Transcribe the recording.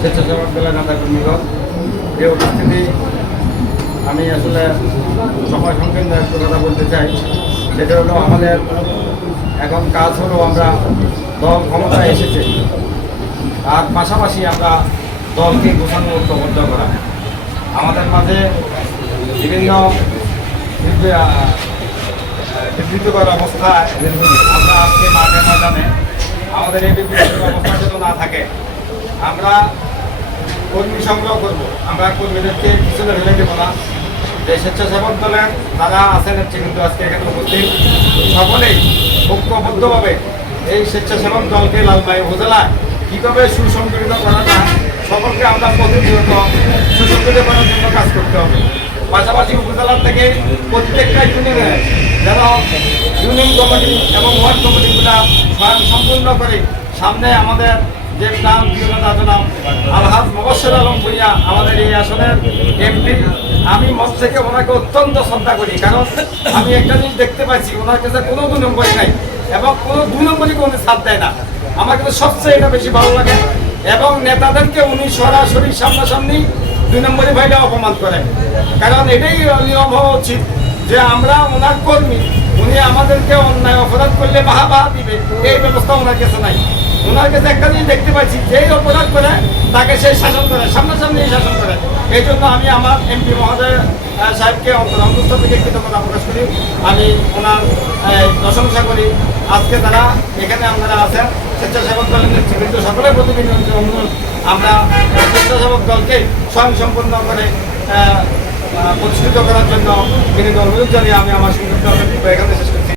স্বেচ্ছাসেবক দলের নেতাকর্মীগণ, যে উপস্থিতি, আমি আসলে সময় সংকীর্ণ একটু কথা বলতে চাই। সেটা হলো, আমাদের এখন কাজ হলো আমরা দল ক্ষমতায় এসেছে, আর পাশাপাশি আমরা দলকে গোছানো ঐক্যবদ্ধ করা। আমাদের মাঝে বিভিন্ন বিবৃতকর অবস্থায় আমরা আজকে মাঠে ময়দানে আমাদের এই বিবৃতকর অবস্থা যেন না থাকে, আমরা কর্মী সংগ্রহ করবো। আমরা কর্মীদেরকে পিছনে ফেলে দেবো না। যে স্বেচ্ছাসেবক দলের যারা আছেন কিন্তু আজকে এখানে উপস্থিত সকলেই ঐক্যবদ্ধভাবে এই স্বেচ্ছাসেবক দলকে লালমাই উপজেলায় কীভাবে সুসংগঠিত করা যায়, সকলকে আমরা প্রতিনিয়ত সুসংগঠিত করার জন্য কাজ করতে হবে। পাশাপাশি উপজেলার থেকে প্রত্যেকটা ইউনিয়নে যেন ইউনিয়ন কমিটি এবং ওয়ার্ড কমিটিগুলো সম্পূর্ণ করে সামনে আমাদের যে নাম প্রিয়তা জনাব আলহাজ মোবাশ্বের আলম ভূঁইয়া আমাদের এই আসনের এমপি, আমি মন থেকে ওনাকে অত্যন্ত শ্রদ্ধা করি। কারণ আমি একটা জিনিস দেখতে পাচ্ছি, ওনার কাছে কোনো 2 নম্বরই নাই এবং কোনো 2 নম্বরই কোনো ছাড় দেয় না। আমার কাছে সবচেয়ে এটা বেশি ভালো লাগে। এবং নেতাদেরকে উনি সরাসরি সামনাসামনি 2 নম্বরই ভাইটা অপমান করেন। কারণ এটাই নিয়ম হওয়া উচিত যে আমরা ওনার কর্মী, উনি আমাদেরকে অন্যায় অপরাধ করলে বাহা দিবে, এই ব্যবস্থা ওনার কাছে নাই। ওনার কাছে একটা জিনিস দেখতে পাচ্ছি, যেই অপরাধ করে তাকে সেই শাসন করে, সামনাসামনি শাসন করে। এই জন্য আমি আমার এমপি মহোদয় সাহেবকে অন্তঃস্থল থেকে কৃতজ্ঞতা প্রকাশ করি। আমি ওনার প্রশংসা করি। আজকে তারা এখানে আপনারা আছেন, স্বেচ্ছাসেবক দলের নেতৃবৃন্দ সকলের প্রতিনিধি অনুরোধ, আমরা স্বেচ্ছাসেবক দলকে স্বয়ংসম্পূর্ণ করে প্রতিষ্ঠিত করার জন্য বিনীত অনুরোধ জানিয়ে আমি আমার সংক্ষিপ্ত এখানে শেষ করি।